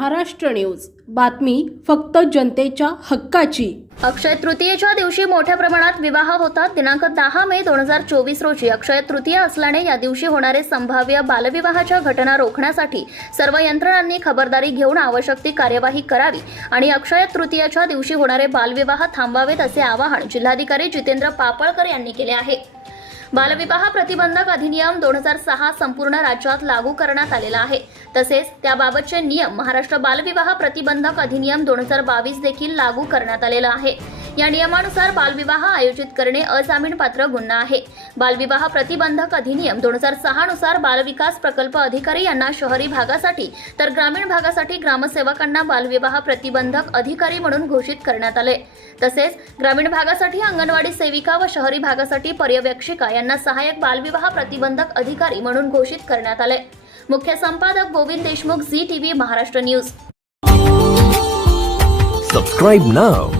Maharashtra news. बातमी फक्त जनतेच्या हक्काची. अक्षय तृतीयेच्या दिवशी मोठ्या प्रमाणात विवाह होतात. दिनांक दहा मे दोन हजार चोवीस रोजी अक्षय तृतीय असल्याने या दिवशी होणारे संभाव्य बालविवाहाच्या घटना रोखण्यासाठी सर्व यंत्रणांनी खबरदारी घेऊन आवश्यक ती कार्यवाही करावी आणि अक्षय तृतीयेच्या दिवशी होणारे बालविवाह थांबावेत असे आवाहन जिल्हाधिकारी जितेंद्र पापळकर यांनी केले आहे. बालविवाह प्रतिबंधक अधिनियम दोन हजार सहा संपूर्ण राज्यात लागू करण्यात आलेला आहे. तसेच त्याबाबतचे नियम महाराष्ट्र बालविवाह प्रतिबंधक अधिनियम दोन हजार बावीस देखील लागू करण्यात आलेला आहे. या नियमानुसार बालविवाह आयोजित करणे अजामीनपात्र गुन्हा आहे. बालविवाह प्रतिबंधक अधिनियम दोन हजार सहा नुसार बालविकास प्रकल्प अधिकारी यांना शहरी भागासाठी तर ग्रामीण भागासाठी ग्रामसेवकांना बालविवाह प्रतिबंधक अधिकारी म्हणून घोषित करण्यात आले. तसेच ग्रामीण भागासाठी अंगणवाडी सेविका व शहरी भागासाठी पर्यवेक्षिका यांना सहाय्यक बालविवाह प्रतिबंधक अधिकारी म्हणून घोषित करण्यात आले. मुख्य संपादक Govind Deshmukh Zee TV Maharashtra news. Subscribe नाव